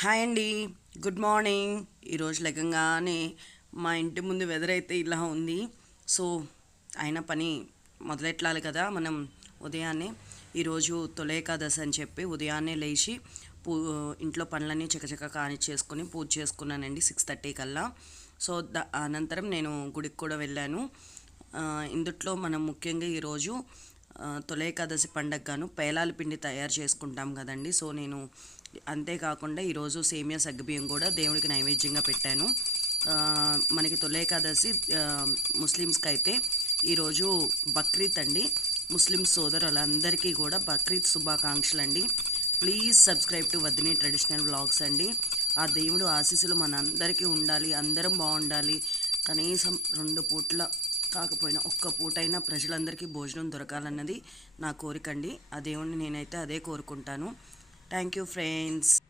Hi అండి. Good morning. ఈరోజు లెగంగానే మా ఇంటి ముందు వెదర్ అయితే ఇలా ఉంది. సో అయిన పని మొదలెట్టాలి కదా మనం ఉదయాన్నే. ఈరోజు తొలి ఏకాదశి అని చెప్పి ఉదయాన్నే లేచి పూ ఇంట్లో పనులన్నీ చకచక చేసుకుని పూజ చేసుకున్నానండి సిక్స్ థర్టీ కల్లా. సో ద అనంతరం నేను గుడికి కూడా వెళ్ళాను. ఇందుట్లో మనం ముఖ్యంగా ఈరోజు ఆ, తొలి ఏకాదశి పేలాల పిండి తయారు చేసుకుంటాం కదండి. సో నేను అంతేకాకుండా ఈరోజు సేమియా సగ్గుబియ్యం కూడా దేవుడికి నైవేద్యంగా పెట్టాను. మనకి తొలేకాదశి ముస్లిమ్స్కి అయితే ఈరోజు బక్రీద్ అండి. ముస్లిం సోదరులందరికీ కూడా బక్రీద్ శుభాకాంక్షలు అండి. ప్లీజ్ సబ్స్క్రైబ్ టు వద్దని ట్రెడిషనల్ బ్లాగ్స్ అండి. ఆ దేవుడు ఆశీస్సులు మనందరికీ ఉండాలి అందరం బాగుండాలి. కనీసం రెండు పూట్ల కాకపోయినా ఒక్క పూటైనా ప్రజలందరికీ భోజనం దొరకాలన్నది నా కోరిక అండి. ఆ దేవుణ్ణి నేనైతే అదే కోరుకుంటాను. Thank you friends.